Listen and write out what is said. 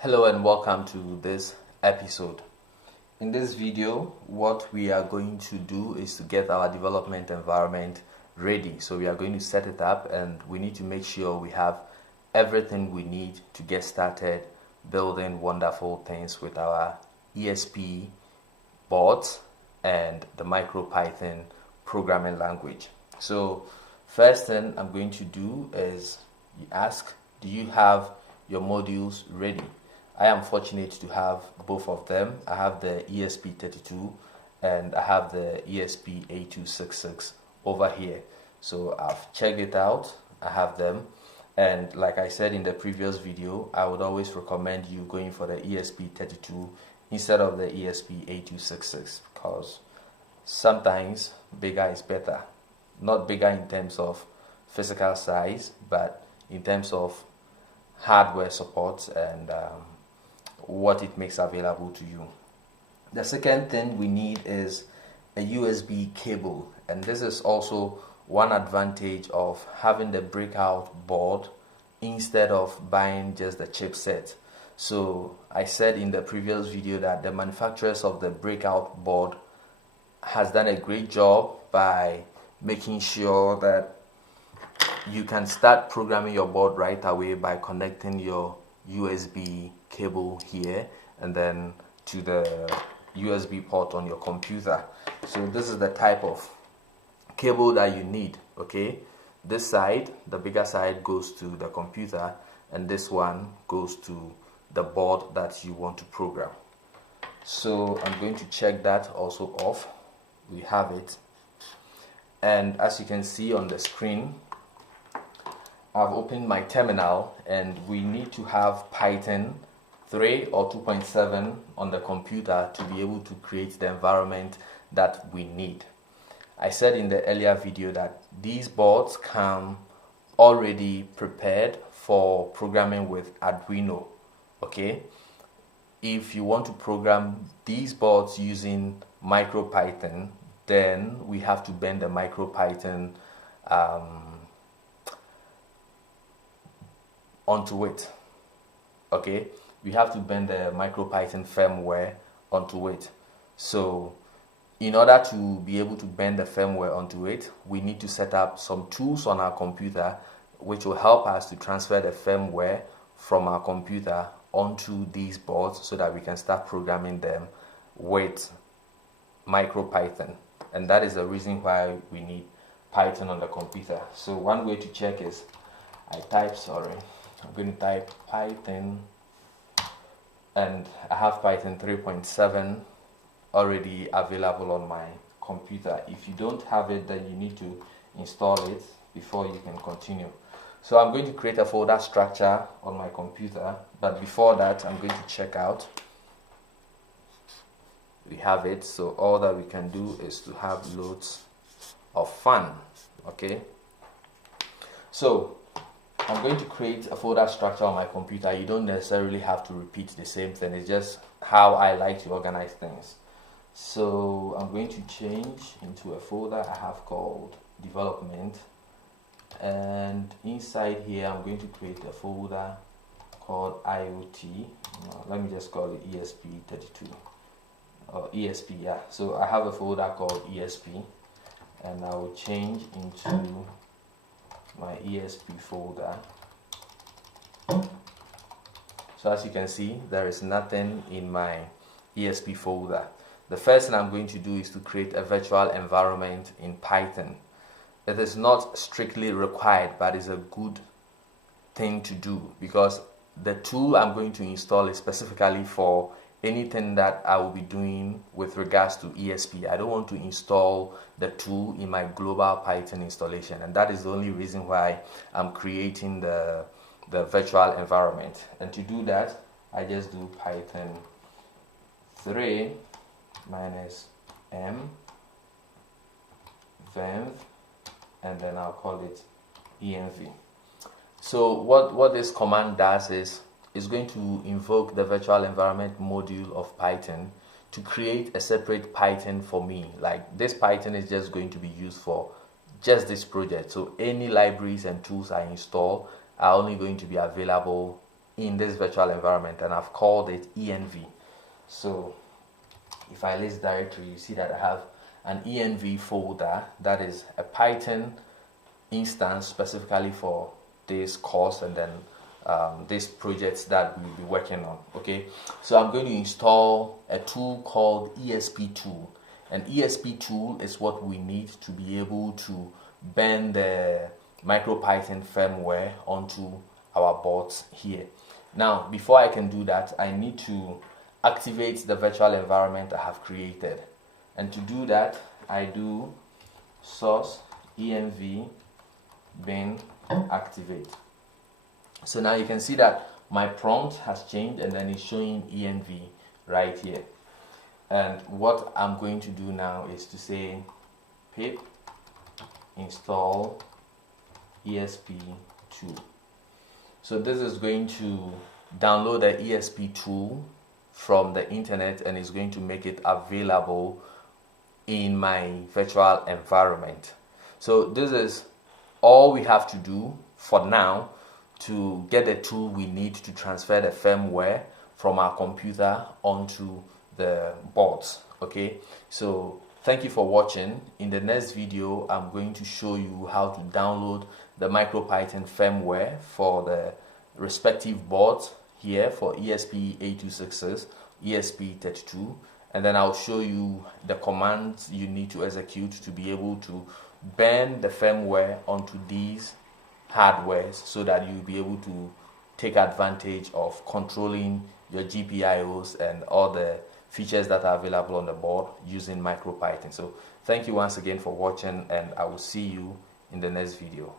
Hello and welcome to this episode. In this video, what we are going to do is to get our development environment ready. So we are going to set it up and we need to make sure we have everything we need to get started building wonderful things with our ESP boards and the MicroPython programming language. So first thing I'm going to do is ask, do you have your modules ready? I am fortunate to have both of them. I have the ESP32 and I have the ESP8266 over here. So I've checked it out. I have them. And like I said in the previous video, I would always recommend you going for the ESP32 instead of the ESP8266 because sometimes bigger is better. Not bigger in terms of physical size, but in terms of hardware support and what it makes available to you. The second thing we need is a USB cable, and this is also one advantage of having the breakout board instead of buying just the chipset. So I said in the previous video that the manufacturers of the breakout board has done a great job by making sure that you can start programming your board right away by connecting your USB cable here and then to the USB port on your computer. So this is the type of cable that you need, okay? This side, the bigger side, goes to the computer and this one goes to the board that you want to program. So I'm going to check that also off. We have it. And as you can see on the screen, I've opened my terminal and we need to have Python 3 or 2.7 on the computer to be able to create the environment that we need. I said in the earlier video that these boards come already prepared for programming with Arduino, okay? If you want to program these boards using MicroPython, then we have to bend the MicroPython onto it, okay? We have to bend the MicroPython firmware onto it. So in order to be able to bend the firmware onto it, we need to set up some tools on our computer which will help us to transfer the firmware from our computer onto these boards so that we can start programming them with MicroPython. And that is the reason why we need Python on the computer. So one way to check is I'm going to type Python, and I have Python 3.7 already available on my computer. If you don't have it, then you need to install it before you can continue. So I'm going to create a folder structure on my computer, but before that I'm going to check out. We have it, so all that we can do is to have loads of fun, okay? So I'm going to create a folder structure on my computer. You don't necessarily have to repeat the same thing. It's just how I like to organize things. So I'm going to change into a folder I have called development. And inside here, I'm going to create a folder called IoT. Let me just call it ESP32. Or ESP, yeah. So I have a folder called ESP. And I will change into my ESP folder. So as you can see, there is nothing in my ESP folder. The first thing I'm going to do is to create a virtual environment in Python. It is not strictly required, but it's a good thing to do because the tool I'm going to install is specifically for anything that I will be doing with regards to ESP. I don't want to install the tool in my global Python installation, and that is the only reason why I'm creating the virtual environment. And to do that, I just do Python 3 minus m venv, and then I'll call it env. So what this command does is going to invoke the virtual environment module of Python to create a separate Python for me. Like this Python is just going to be used for just this project. So any libraries and tools I install are only going to be available in this virtual environment, and I've called it env. So if I list directory, you see that I have an env folder that is a Python instance specifically for this course and then these projects that we'll be working on. Okay, so I'm going to install a tool called ESP tool. An ESP tool is what we need to be able to bend the MicroPython firmware onto our boards here. Now, before I can do that, I need to activate the virtual environment I have created. And to do that, I do source env bin activate. So now you can see that my prompt has changed and then it's showing env right here. And what I'm going to do now is to say pip install ESP2. So this is going to download the ESP tool from the internet and is going to make it available in my virtual environment. So this is all we have to do for now to get the tool we need to transfer the firmware from our computer onto the boards. Okay, so thank you for watching. In the next video, I'm going to show you how to download the MicroPython firmware for the respective boards here for ESP8266, ESP32, and then I'll show you the commands you need to execute to be able to bend the firmware onto these hardwares so that you'll be able to take advantage of controlling your GPIOs and all the features that are available on the board using MicroPython. So thank you once again for watching, and I will see you in the next video.